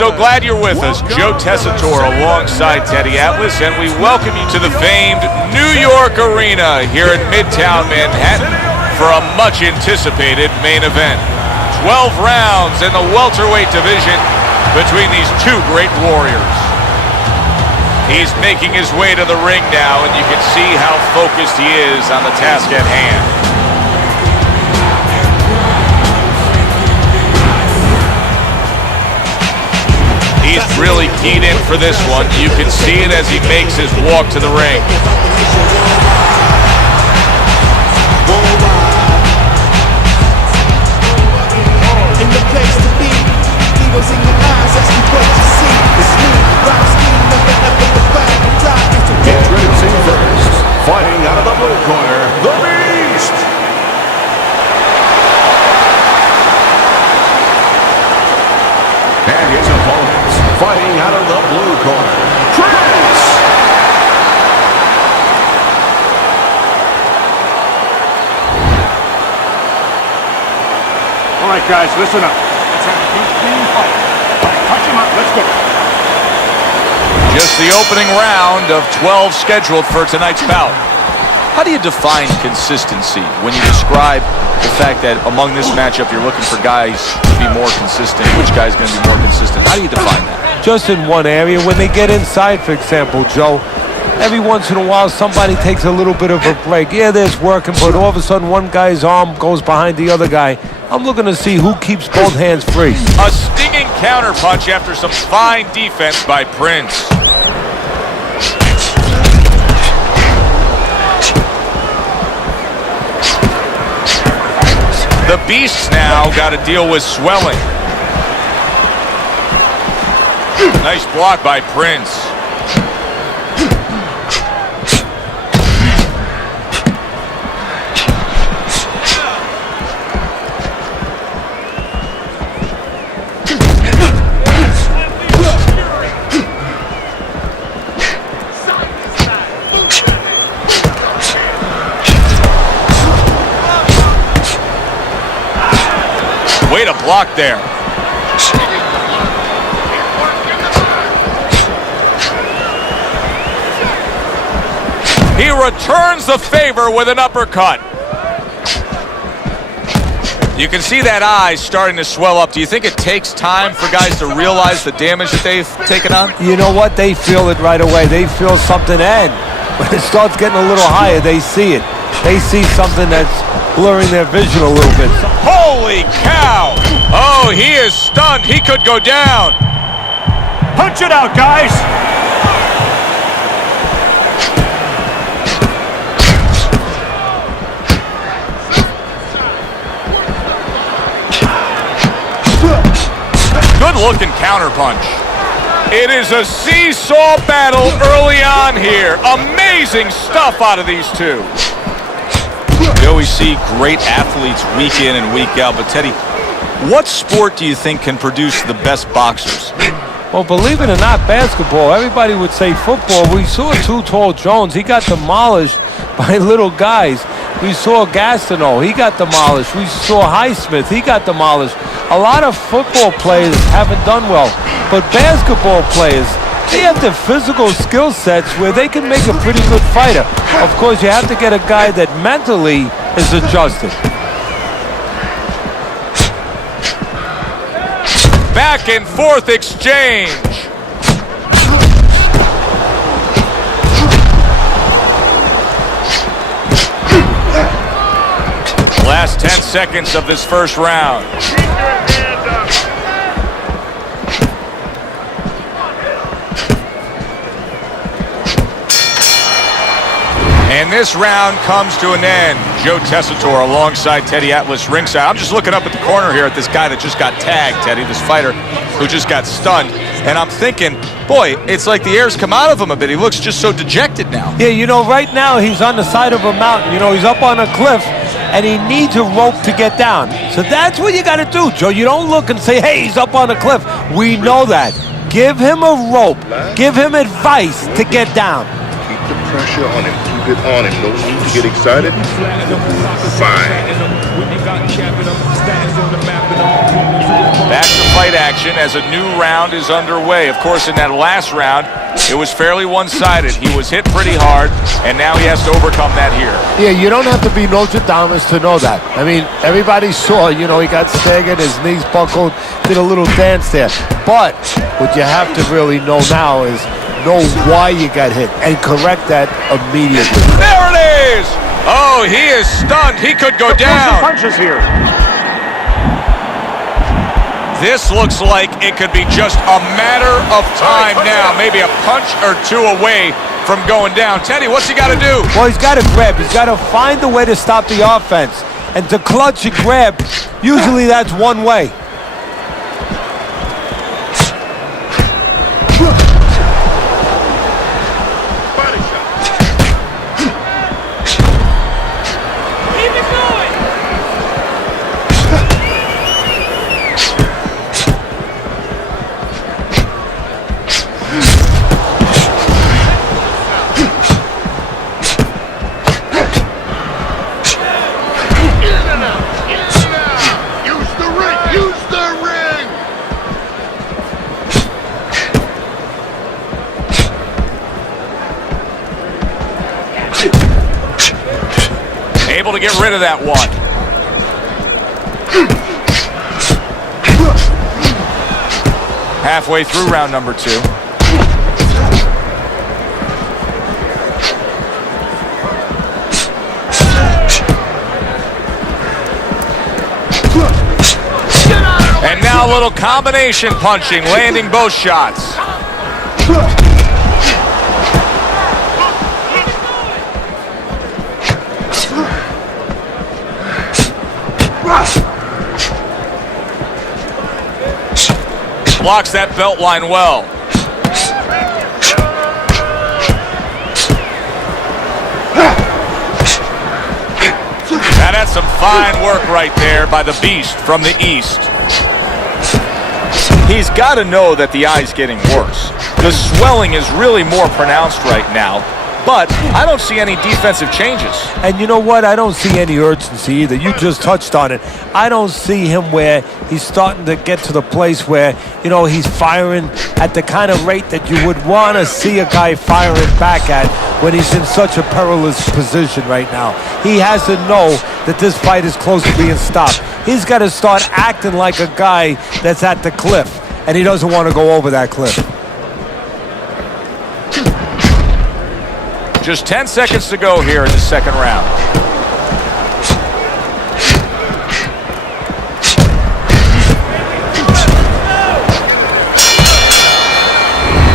so glad you're with us. Joe Tessitore alongside Teddy Atlas, and we welcome you to the famed New York Arena here in Midtown Manhattan for a much-anticipated main event. 12 rounds in the welterweight division between these two great warriors. He's making his way to the ring now, and you can see how focused he is on the task at hand. He's really keyed in for this one. You can see it as he makes his walk to the ring. In the place to be, eagles in your eyes, that's what you see. It's me, rock scheme, never ever the back and die. Introducing first, fighting out of the blue corner, the Beast! And his opponents, fighting out of the blue corner, Prince! All right, guys, listen up. Let's have a good, clean fight. All right, touch him up. Let's go. Just the opening round of 12 scheduled for tonight's bout. How do you define consistency when you describe the fact that among this matchup you're looking for guys to be more consistent? Which guy's going to be more consistent? How do you define that? Just in one area. When they get inside, for example, Joe, every once in a while somebody takes a little bit of a break. Yeah, there's working, but all of a sudden one guy's arm goes behind the other guy. I'm looking to see who keeps both hands free. A stinging counterpunch after some fine defense by Prince. The Beast now got to deal with swelling. Nice block by Prince. Way to block there. He returns the favor with an uppercut. You can see that eye starting to swell up. Do you think it takes time for guys to realize the damage that they've taken on? You know what? They feel it right away. They feel something, and when it starts getting a little higher, they see it. They see something that's blurring their vision a little bit. Holy cow! Oh, he is stunned. He could go down. Punch it out, guys. Good-looking counterpunch. It is a seesaw battle early on here. Amazing stuff out of these two. We always see great athletes week in and week out, but Teddy, what sport do you think can produce the best boxers? Well, believe it or not, basketball. Everybody would say football. We saw Too Tall Jones. He got demolished by little guys. We saw Gastineau. He got demolished. We saw Highsmith. He got demolished. A lot of football players haven't done well, but basketball players, they have the physical skill sets where they can make a pretty good fighter. Of course, you have to get a guy that mentally is adjusted. Back and forth exchange. Last 10 seconds of this first round. And this round comes to an end. Joe Tessitore alongside Teddy Atlas ringside. I'm just looking up at the corner here at this guy that just got tagged, Teddy, this fighter who just got stunned. And I'm thinking, boy, it's like the air's come out of him a bit. He looks just so dejected now. Yeah, you know, right now he's on the side of a mountain. You know, he's up on a cliff, and he needs a rope to get down. So that's what you got to do, Joe. You don't look and say, hey, he's up on a cliff. We know that. Give him a rope. Give him advice to get down. Keep the pressure on him. Keep it on him. No need to get excited. Fine. Back to fight action as a new round is underway. Of course, in that last round, it was fairly one-sided. He was hit pretty hard, and now he has to overcome that here. Yeah, you don't have to be Nostradamus to know that. I mean, everybody saw, he got staggered, his knees buckled, did a little dance there. But what you have to really know now is know why you got hit and correct that immediately. There it is! Oh, he is stunned. He could go down. Punches here. This looks like it could be just a matter of time now. Maybe a punch or two away from going down. Teddy, what's he got to do? Well, he's got to grab. He's got to find a way to stop the offense. And to clutch and grab, usually that's one way. Body shot. Keep it going. Use the ring. Use the ring. Able to get rid of that one. Halfway through round number 2. And now a little combination punching, landing both shots. Blocks that belt line well. Now that's some fine work right there by the Beast from the East. He's got to know that the eye's getting worse. The swelling is really more pronounced right now, but I don't see any defensive changes. And you know what? I don't see any urgency either. You just touched on it. I don't see him where he's starting to get to the place where, he's firing at the kind of rate that you would want to see a guy firing back at when he's in such a perilous position right now. He has to know that this fight is close to being stopped. He's got to start acting like a guy that's at the cliff, and he doesn't want to go over that cliff. Just 10 seconds to go here in the second round.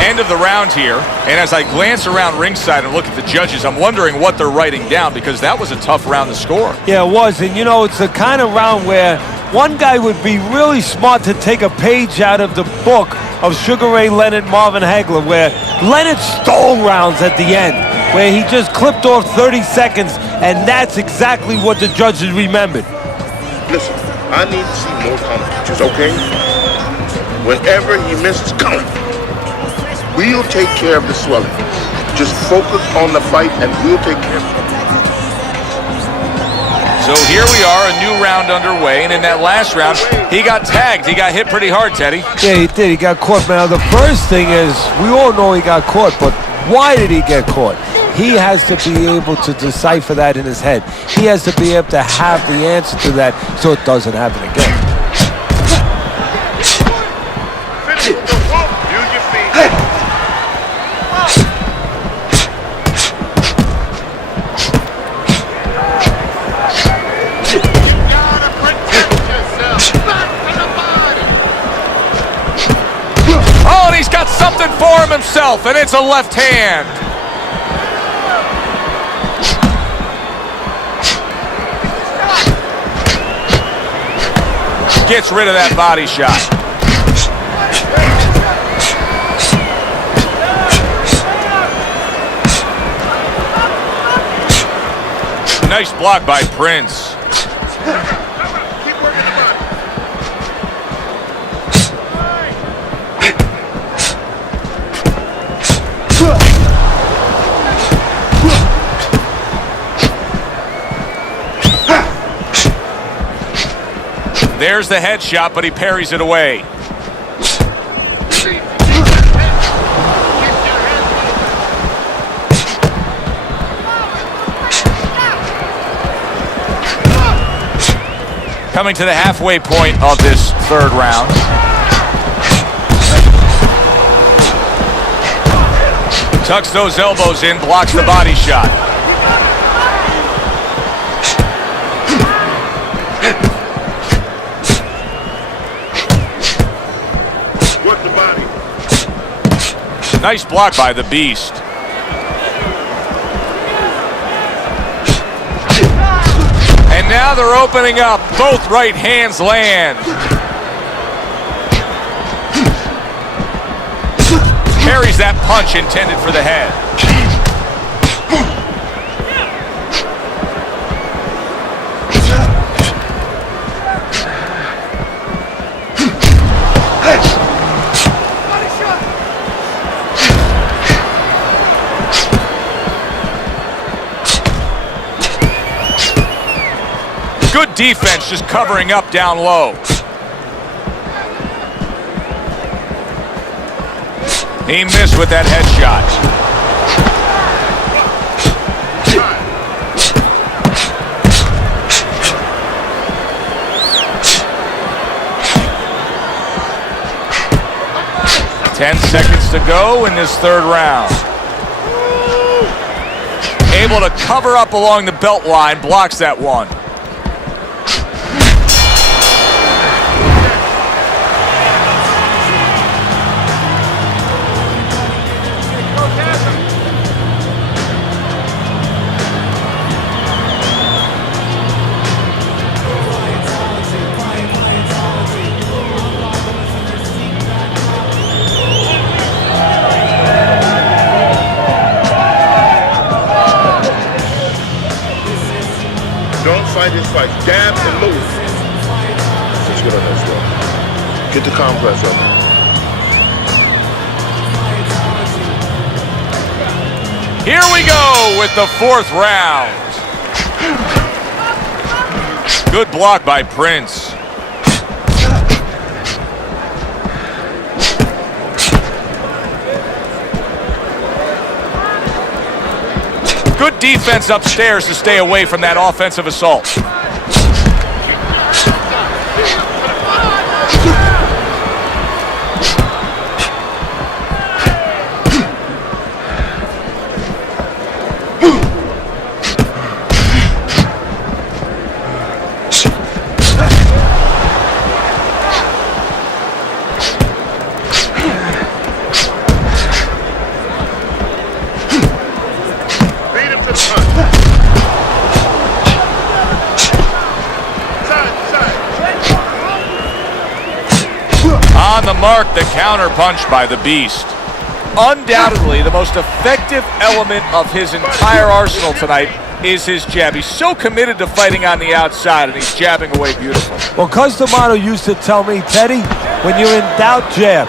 End of the round here, and as I glance around ringside and look at the judges, I'm wondering what they're writing down, because that was a tough round to score. Yeah, it was, and it's the kind of round where one guy would be really smart to take a page out of the book of Sugar Ray Leonard, Marvin Hagler, where Leonard stole rounds at the end, where he just clipped off 30 seconds, and that's exactly what the judges remembered. Listen, I need to see more counter punches, okay? Whenever he misses, count. We'll take care of the swelling. Just focus on the fight, and we'll take care of it. So here we are, a new round underway, and in that last round, he got tagged. He got hit pretty hard, Teddy. Yeah, he did. He got caught. Now, the first thing is, we all know he got caught, but why did he get caught? He has to be able to decipher that in his head. He has to be able to have the answer to that so it doesn't happen again. Finish. Use your feet. Oh, and he's got something for him himself, and it's a left hand. Gets rid of that body shot. Nice block by Prince. Keep working the body. There There's the headshot, but he parries it away. Coming to the halfway point of this third round. Tucks those elbows in, blocks the body shot. Work the body. Nice block by the Beast. And now they're opening up. Both right hands land. Carries that punch intended for the head. Good defense, just covering up down low. He missed with that headshot. Ten seconds to go in this third round. Able to cover up along the belt line, blocks that one. Don't fight this fight. Jab and move. Let's get on that stuff. Get the compress on it. Here we go with the fourth round. Good block by Prince. Good defense upstairs to stay away from that offensive assault. On the mark, the counter punch by the Beast. Undoubtedly, the most effective element of his entire arsenal tonight is his jab. He's so committed to fighting on the outside, and he's jabbing away beautiful. Well, Cus D'Amato used to tell me, Teddy, when you're in doubt, jab.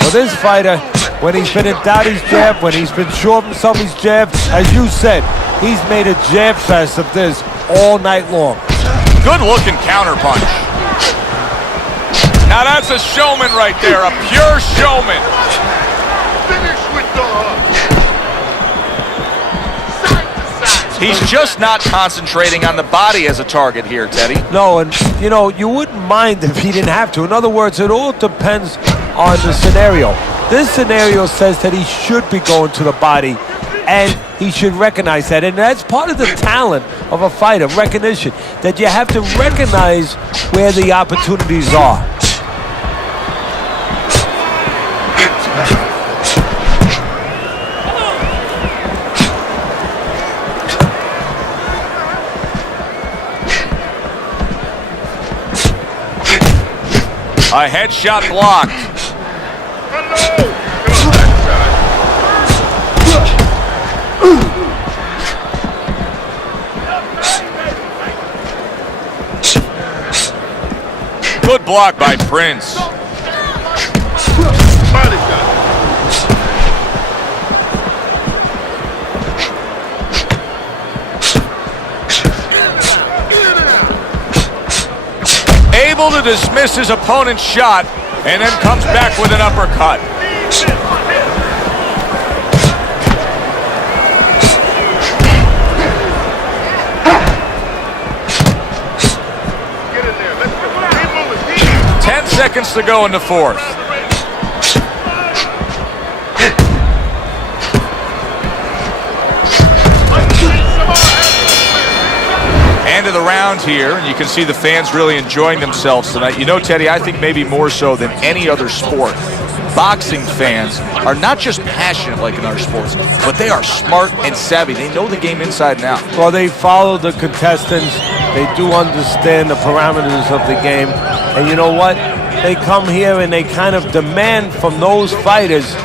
Well, this fighter, when he's been in doubt, he's jabbed. When he's been sure of himself, he's jabbed. As you said, he's made a jab fest of this all night long. Good-looking counter punch. Now that's a showman right there, a pure showman. Finish with the hook. Side to side. He's just not concentrating on the body as a target here, Teddy. No, and you know, you wouldn't mind if he didn't have to. In other words, it all depends on the scenario. This scenario says that he should be going to the body, and he should recognize that. And that's part of the talent of a fighter, recognition, that you have to recognize where the opportunities are. A headshot blocked. Good block by Prince. Body shot. Able to dismiss his opponent's shot and then comes back with an uppercut. Get in there. Let's go. 10 seconds to go in the fourth. End of the round here, and you can see the fans really enjoying themselves tonight. You know, Teddy, I think maybe more so than any other sport, boxing fans are not just passionate like in other sports, but they are smart and savvy. They know the game inside and out. Well, they follow the contestants. They do understand the parameters of the game. And you know what? They come here and they kind of demand from those fighters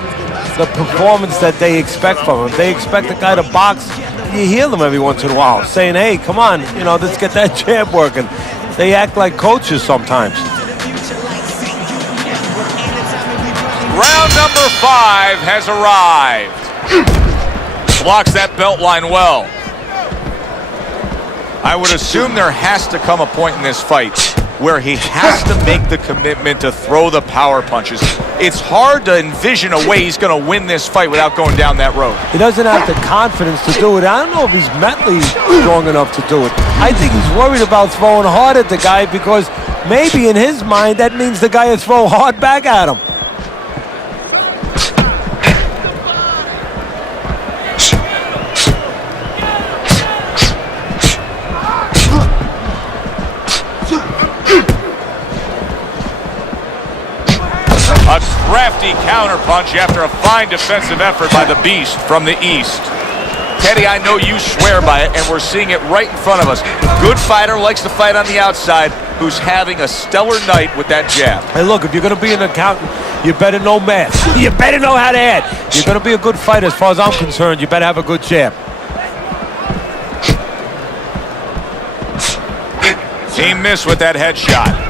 the performance that they expect from them. They expect a guy to box. You hear them every once in a while saying, hey, come on, you know, let's get that jab working. They act like coaches sometimes. Round number 5 has arrived. Blocks that belt line well. I would assume there has to come a point in this fight where he has to make the commitment to throw the power punches. It's hard to envision a way he's going to win this fight without going down that road. He doesn't have the confidence to do it. I don't know if he's mentally strong enough to do it. I think he's worried about throwing hard at the guy because maybe in his mind that means the guy will throw hard back at him. A crafty counterpunch after a fine defensive effort by the Beast from the East. Teddy, I know you swear by it, and we're seeing it right in front of us. Good fighter likes to fight on the outside, who's having a stellar night with that jab. Hey, look, if you're going to be an accountant, you better know math. You better know how to add. You're going to be a good fighter as far as I'm concerned. You better have a good jab. He missed with that headshot.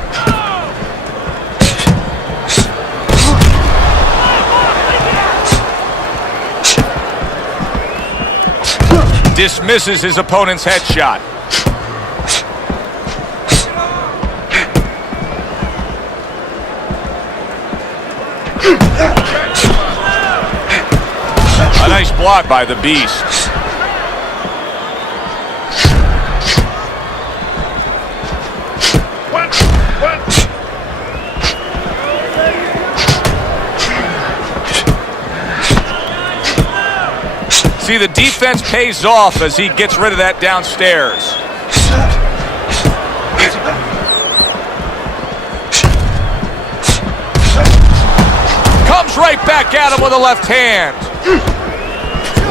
Dismisses his opponent's headshot. A nice block by the Beast. See, the defense pays off as he gets rid of that downstairs. Comes right back at him with a left hand.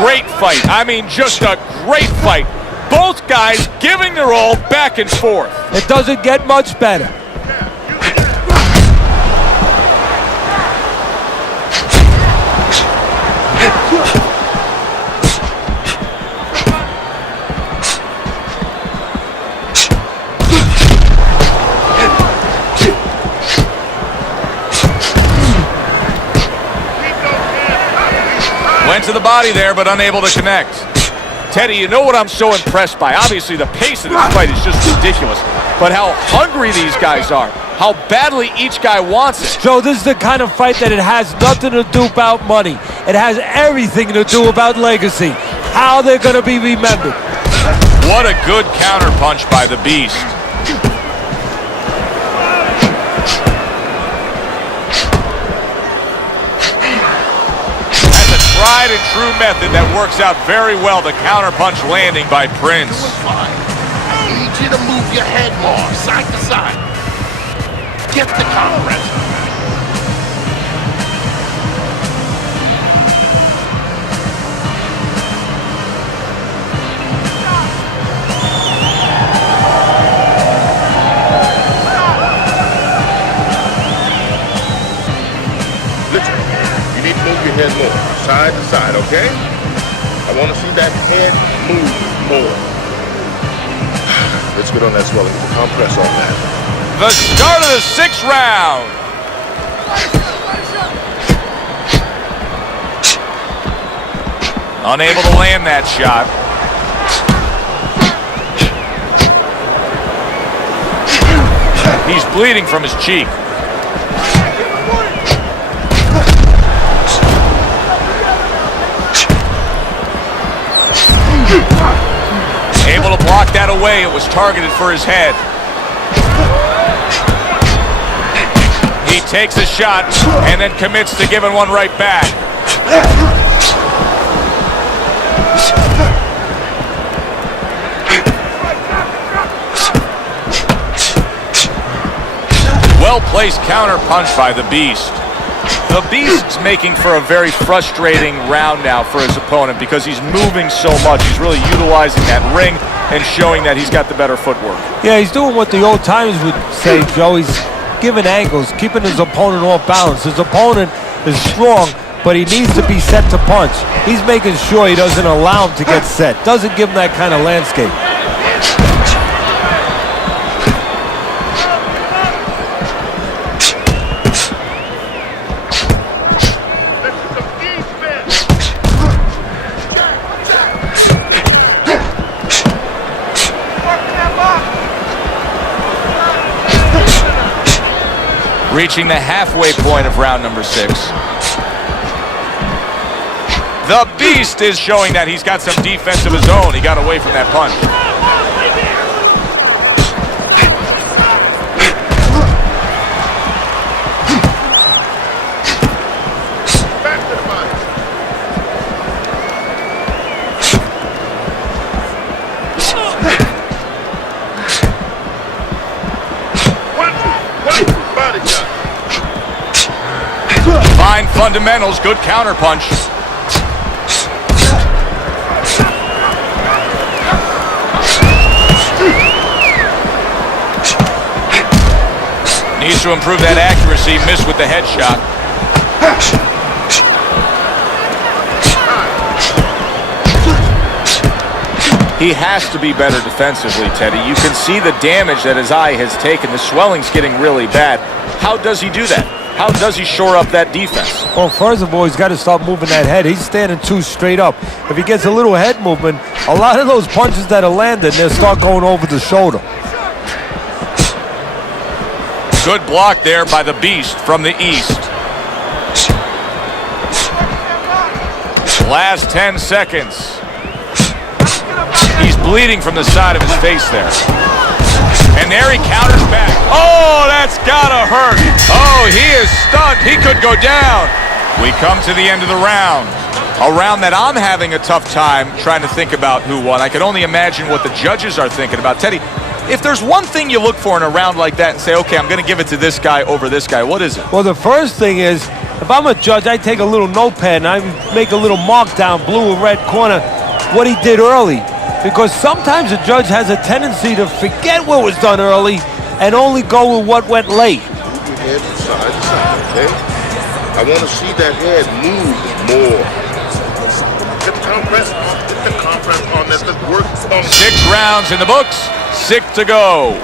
Great fight. I mean, just a great fight. Both guys giving their all back and forth. It doesn't get much better. Went to the body there, but unable to connect. Teddy, you know what I'm so impressed by? Obviously, the pace of this fight is just ridiculous. But how hungry these guys are. How badly each guy wants it. Joe, this is the kind of fight that it has nothing to do about money. It has everything to do about legacy. How they're going to be remembered. What a good counterpunch by the Beast. Tried and true method that works out very well. The counterpunch landing by Prince. I need you to move your head more, side to side. Get the compress. Listen, you need to move your head more, side to side, okay? I want to see that head move more. Let's get on that swelling. Get the compress on that. The start of the 6th round. Unable to land that shot. He's bleeding from his cheek. Able to block that away. It was targeted for his head. He takes a shot and then commits to giving one right back. Well-placed counter punch by the Beast. The Beast's making for a very frustrating round now for his opponent because he's moving so much. He's really utilizing that ring and showing that he's got the better footwork. Yeah, he's doing what the old timers would say, Joe. He's giving angles, keeping his opponent off balance. His opponent is strong, but he needs to be set to punch. He's making sure he doesn't allow him to get set. Doesn't give him that kind of landscape. Reaching the halfway point of round number 6. The Beast is showing that he's got some defense of his own. He got away from that punch. Fine fundamentals, good counter punch. Needs to improve that accuracy, missed with the headshot. He has to be better defensively, Teddy. You can see the damage that his eye has taken. The swelling's getting really bad. How does he do that? How does he shore up that defense? Well, first of all, he's got to start moving that head. He's standing too straight up. If he gets a little head movement, a lot of those punches that are landing, they'll start going over the shoulder. Good block there by the Beast from the East. Last 10 seconds. He's bleeding from the side of his face there. And there he counters back. Oh, that's gotta hurt. Oh, he is stunned. He could go down. We come to the end of the round. A round that I'm having a tough time trying to think about who won. I can only imagine what the judges are thinking about. Teddy, if there's one thing you look for in a round like that and say, okay, I'm going to give it to this guy over this guy, what is it? Well, the first thing is, if I'm a judge, I take a little notepad and I make a little mark down, blue or red corner, what he did early. Because sometimes a judge has a tendency to forget what was done early and only go with what went late. Move your head from side to side, okay? I want to see that head move more. Get the compress on. Get the compress on. Let's work on 6 rounds in the books. 6 to go.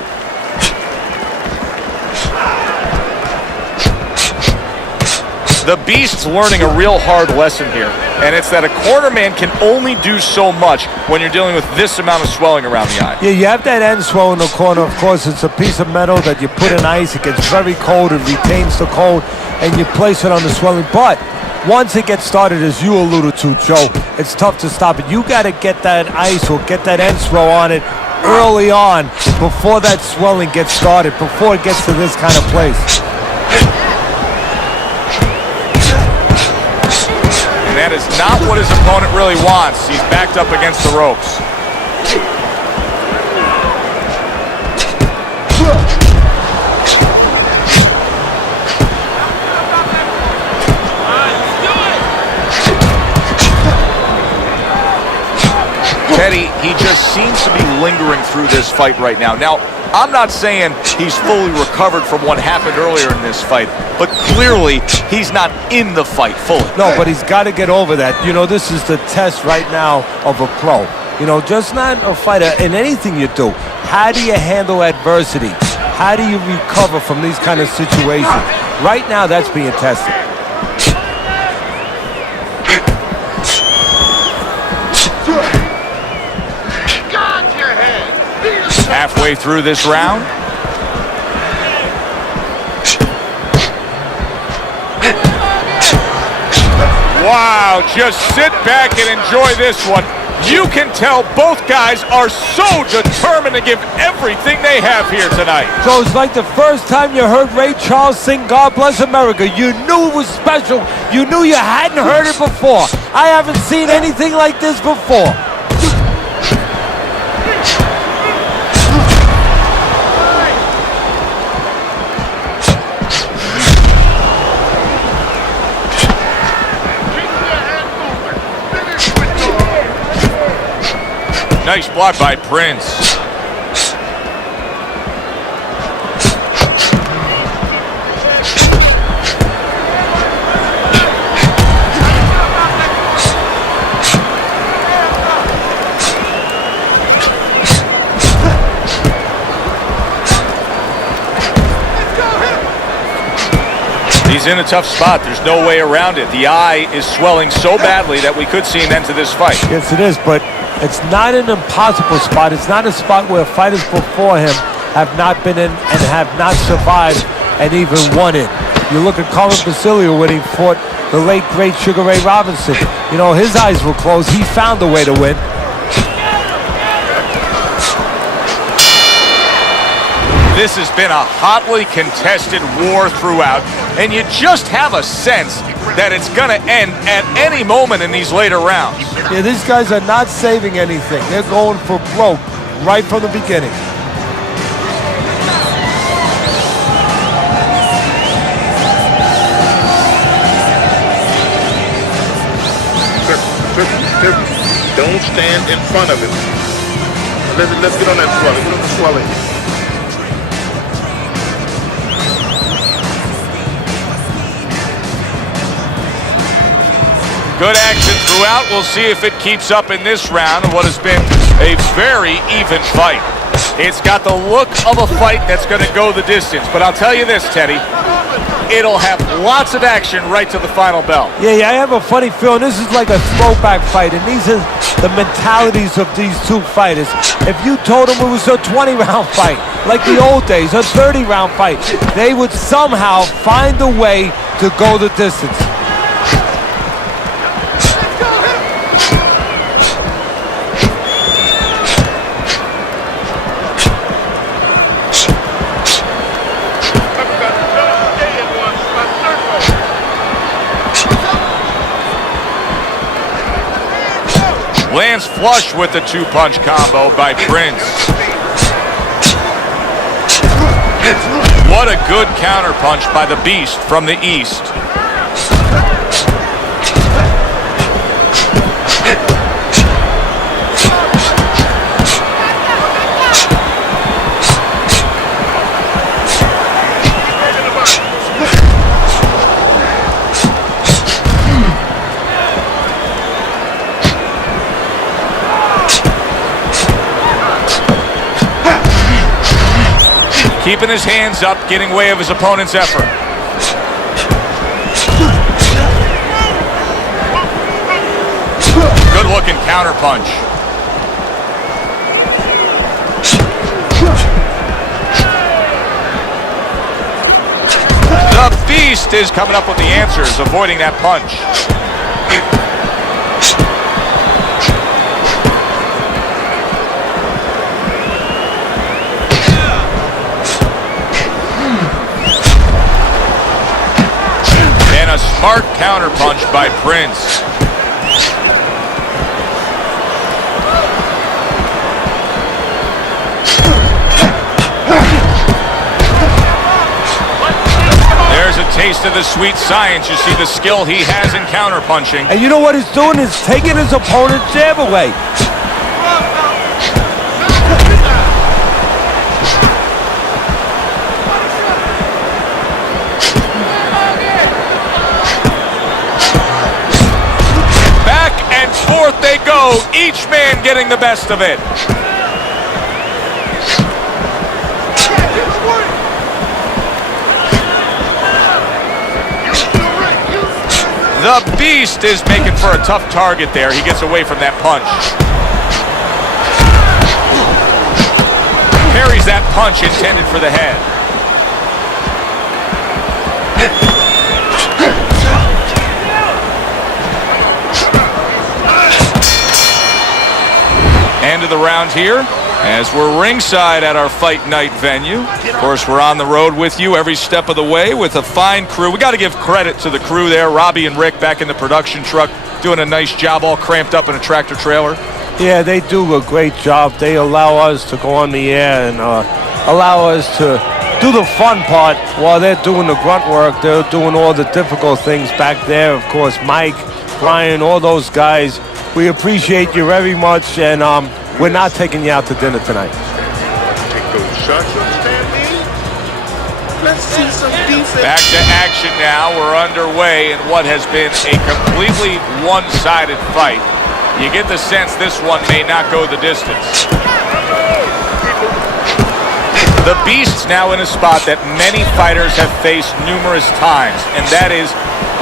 The Beast's learning a real hard lesson here, and it's that a corner man can only do so much when you're dealing with this amount of swelling around the eye. Yeah, you have that end swell in the corner. Of course, it's a piece of metal that you put in ice. It gets very cold. It retains the cold, and you place it on the swelling. But once it gets started, as you alluded to, Joe, it's tough to stop it. You got to get that ice or get that end swell on it early on before that swelling gets started, before it gets to this kind of place. That is not what his opponent really wants. He's backed up against the ropes. Teddy, he just seems to be lingering through this fight right now. Now, I'm not saying he's fully recovered from what happened earlier in this fight, but clearly he's not in the fight fully. No, but he's got to get over that. You know, this is the test right now of a pro. You know, just not a fighter. In anything you do, how do you handle adversity? How do you recover from these kind of situations? Right now, that's being tested. Halfway through this round. Wow, just sit back and enjoy this one. You can tell both guys are so determined to give everything they have here tonight. So it's like the first time you heard Ray Charles sing God Bless America. You knew it was special. You knew you hadn't heard it before. I haven't seen anything like this before. Nice block by Prince. He's in a tough spot. There's no way around it. The eye is swelling so badly that we could see an end to this fight. Yes, it is, but it's not an impossible spot. It's not a spot where fighters before him have not been in and have not survived and even won it. You look at Colin Basilio when he fought the late, great Sugar Ray Robinson. You know, his eyes were closed. He found a way to win. This has been a hotly contested war throughout, and you just have a sense that it's going to end at any moment in these later rounds. Yeah, these guys are not saving anything. They're going for broke right from the beginning. Don't stand in front of him. Let's get on that swelling. Get on the swelling. Good action throughout. We'll see if it keeps up in this round of what has been a very even fight. It's got the look of a fight that's going to go the distance. But I'll tell you this, Teddy, it'll have lots of action right to the final bell. Yeah, I have a funny feeling this is like a throwback fight, and these are the mentalities of these two fighters. If you told them it was a 20-round fight, like the old days, a 30-round fight, they would somehow find a way to go the distance. Lands flush with the two-punch combo by Prince. What a good counterpunch by the Beast from the East. Keeping his hands up, getting way of his opponent's effort. Good looking counterpunch. The Beast is coming up with the answers, avoiding that punch. A smart counterpunch by Prince. There's a taste of the sweet science. You see the skill he has in counterpunching. And you know what he's doing? He's taking his opponent's jab away. Forth they go, each man getting the best of it. The Beast is making for a tough target there. He gets away from that punch. Parries that punch intended for the head. end of the round here as we're ringside at our fight night venue. Of course, we're on the road with you every step of the way with a fine crew. We got to give credit to the crew there. Robbie and Rick back in the production truck doing a nice job, all cramped up in a tractor trailer. Yeah, they do a great job. They allow us to go on the air and allow us to do the fun part while they're doing the grunt work. They're doing all the difficult things back there. Of course, Mike, Brian, all those guys. We appreciate you very much, and we're not taking you out to dinner tonight. Take those shots, you understand me? Let's see some defense. Back to action now. We're underway in what has been a completely one-sided fight. You get the sense this one may not go the distance. The Beast's now in a spot that many fighters have faced numerous times, and that is,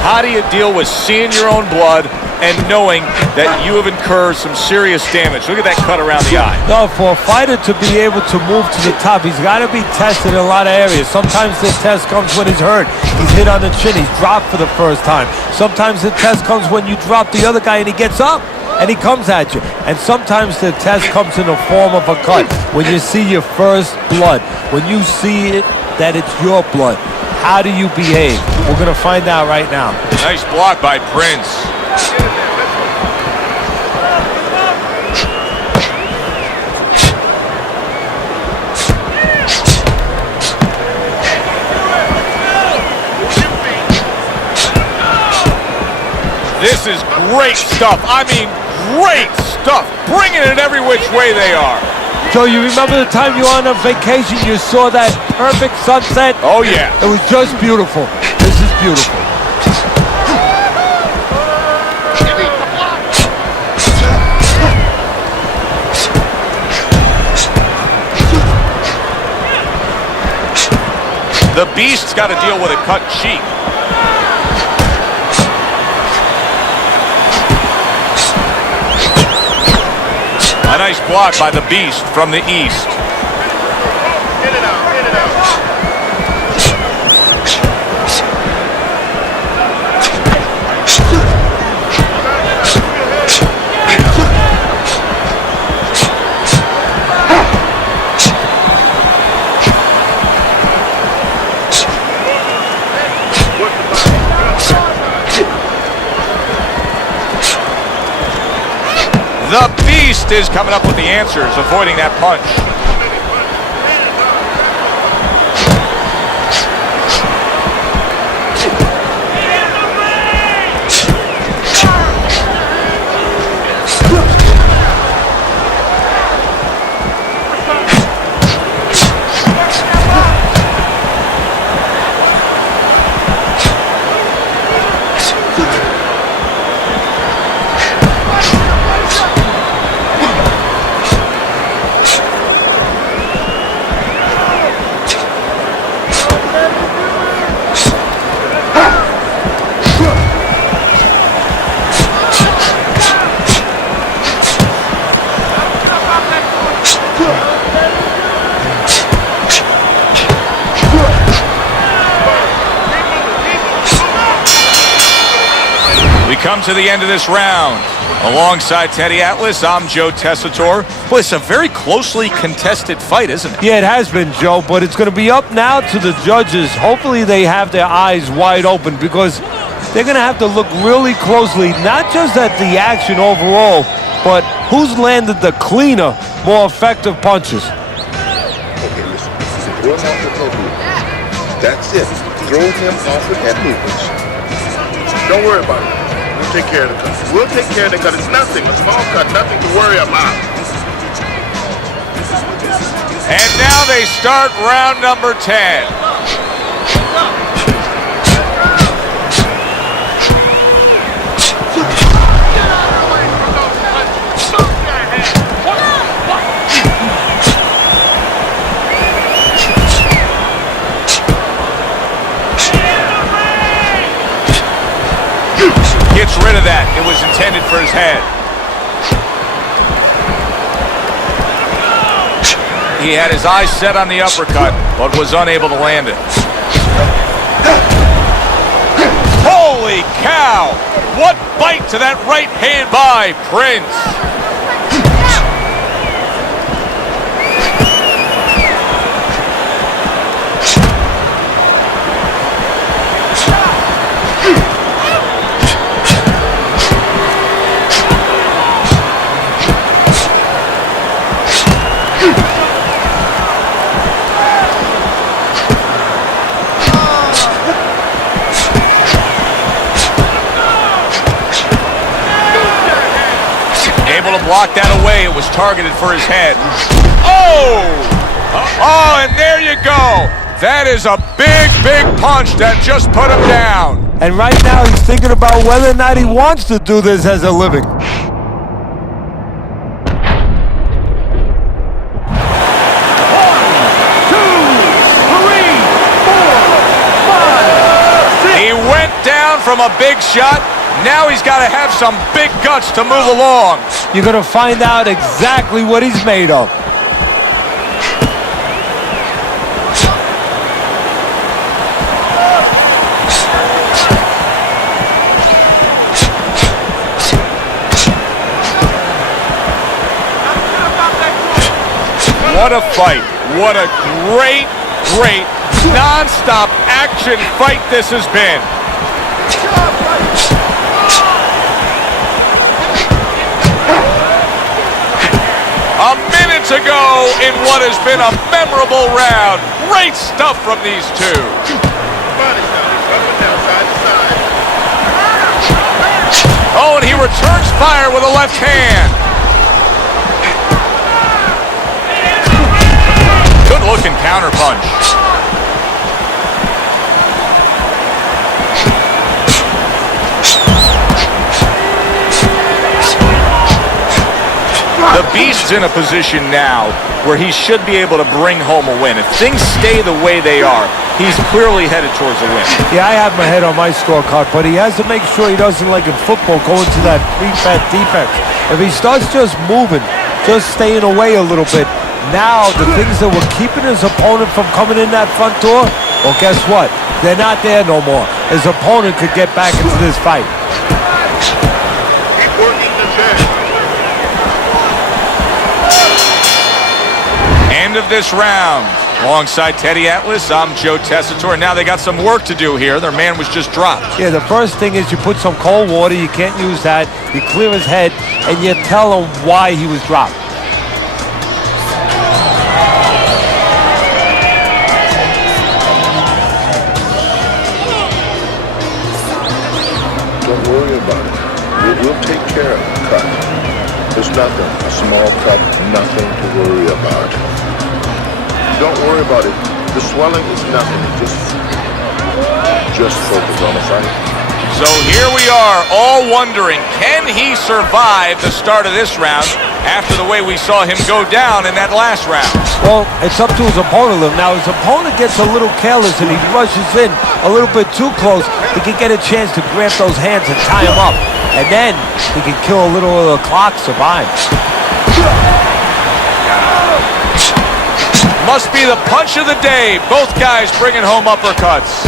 how do you deal with seeing your own blood and knowing that you have incurred some serious damage? Look at that cut around the eye. No, for a fighter to be able to move to the top, he's got to be tested in a lot of areas. Sometimes the test comes when he's hurt. He's hit on the chin. He's dropped for the first time. Sometimes the test comes when you drop the other guy and he gets up and he comes at you. And sometimes the test comes in the form of a cut. When you see your first blood, when you see it that it's your blood, how do you behave? We're going to find out right now. Nice block by Prince. This is great stuff. I mean, great stuff. Bringing it every which way they are. Joe, you remember the time you were on a vacation, you saw that perfect sunset? Oh, yeah. It was just beautiful. This is beautiful. The Beast's got to deal with a cut cheek. A nice block by the Beast from the east. Get it out, get it out. The Beast is coming up with the answers, avoiding that punch. Come to the end of this round. Alongside Teddy Atlas, I'm Joe Tessitore. Boy, it's a very closely contested fight, isn't it? Yeah, it has been, Joe, but it's going to be up now to the judges. Hopefully they have their eyes wide open because they're going to have to look really closely, not just at the action overall, but who's landed the cleaner, more effective punches. Okay, listen. Throw him off with no movement. That's it. Throw him off with head movements. Don't worry about it. We'll take care of the cut. We'll take care of the cut. It's nothing. A small cut. Nothing to worry about. And now they start round number 10. Gets rid of that. It was intended for his head. He had his eyes set on the uppercut, but was unable to land it. Holy cow! What bite to that right hand by Prince. able to block that away. It was targeted for his head. Oh! Oh, and there you go. That is a big, big punch that just put him down. And right now he's thinking about whether or not he wants to do this as a living. He went down from a big shot. Now he's got to have some big guts to move along. You're going to find out exactly what he's made of. What a fight. What a great, great, non-stop action fight this has been. A minute to go in what has been a memorable round. Great stuff from these two. Oh, and he returns fire with a left hand. Good-looking counterpunch. The Beast's in a position now where he should be able to bring home a win. If things stay the way they are, he's clearly headed towards a win. Yeah, I have my head on my scorecard, but he has to make sure he doesn't, like in football, go into that prevent defense. If he starts just moving, just staying away a little bit, now the things that were keeping his opponent from coming in that front door, well, guess what? They're not there no more. His opponent could get back into this fight. Keep working the chest. End of this round. Alongside Teddy Atlas, I'm Joe Tessitore. Now they got some work to do here. Their man was just dropped. Yeah, the first thing is you put some cold water. You can't use that. You clear his head, and you tell him why he was dropped. Don't worry about it. We'll take care of the cut. It's nothing. A small cut, nothing to worry about. Don't worry about it. The swelling is nothing. Just focus on the fight. So here we are, all wondering, can he survive the start of this round after the way we saw him go down in that last round? Well, it's up to his opponent. Now, his opponent gets a little careless and he rushes in a little bit too close. He can get a chance to grab those hands and tie him up. And then he can kill a little of the clock, survive. Must be the punch of the day. Both guys bringing home uppercuts.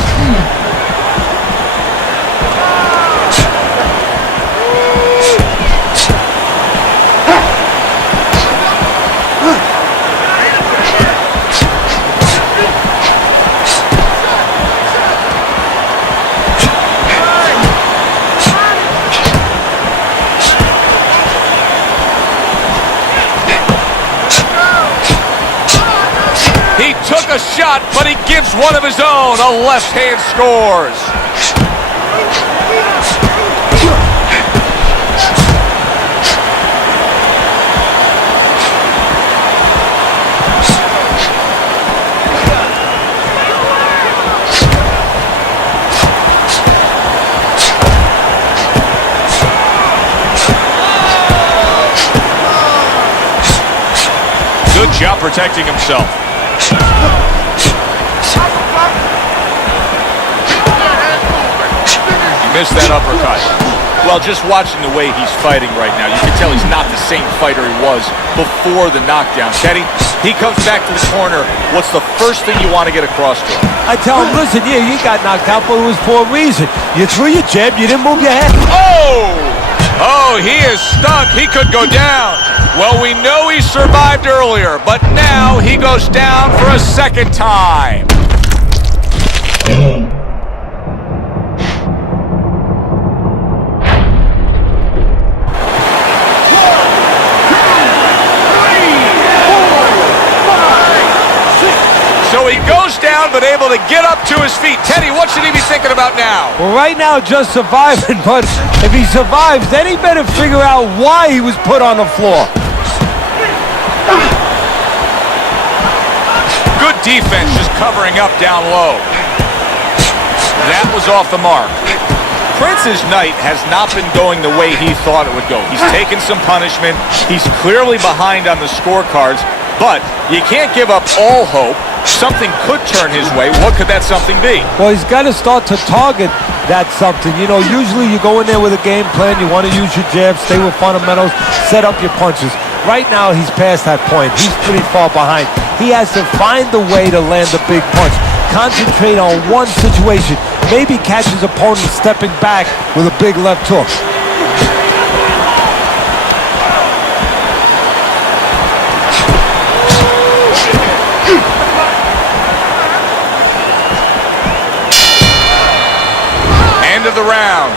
He took a shot, but he gives one of his own. A left hand scores. Good job protecting himself. He missed that uppercut. Well, just watching the way he's fighting right now, you can tell he's not the same fighter he was before the knockdown. Teddy, he comes back to the corner. What's the first thing you want to get across to him? I tell him, listen, yeah, you got knocked out, but it was for a reason. You threw your jab, you didn't move your head. Oh! Oh, he is stunned. He could go down. Well, we know he survived earlier, but now he goes down for a second time. So he goes down down, but able to get up to his feet. Teddy, what should he be thinking about now? Well, right now, just surviving, but if he survives, then he better figure out why he was put on the floor. Good defense, just covering up down low. That was off the mark. Prince's night has not been going the way he thought it would go. He's taken some punishment. He's clearly behind on the scorecards, but you can't give up all hope. Something could turn his way. What could that something be? Well, he's got to start to target that something. You know, usually you go in there with a game plan. You want to use your jabs, stay with fundamentals, set up your punches. Right now, he's past that point. He's pretty far behind. He has to find the way to land a big punch. Concentrate on one situation. Maybe catch his opponent stepping back with a big left hook. End of the round.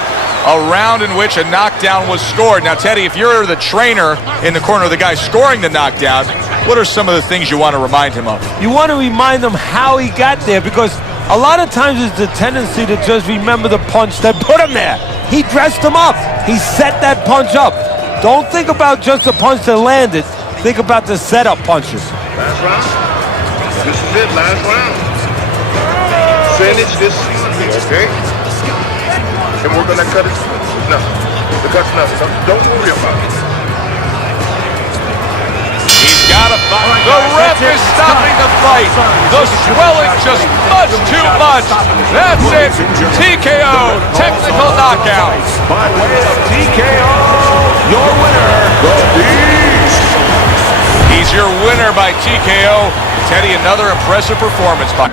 A round in which a knockdown was scored. Now, Teddy, if you're the trainer in the corner of the guy scoring the knockdown, what are some of the things you want to remind him of? You want to remind him how he got there, because a lot of times it's the tendency to just remember the punch that put him there. He dressed him up. He set that punch up. Don't think about just the punch that landed. Think about the setup punches. Last round. This is it, last round. Finish this, okay? And we're gonna cut it. No, the cut's nothing. Don't worry about it. He's got to fight. The ref is stopping the fight. The swelling just much too much. That's it. TKO, technical knockout. By way of TKO, your winner, the Beast. He's your winner by TKO. Teddy, another impressive performance by.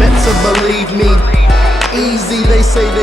Meant to believe me. Easy, they say they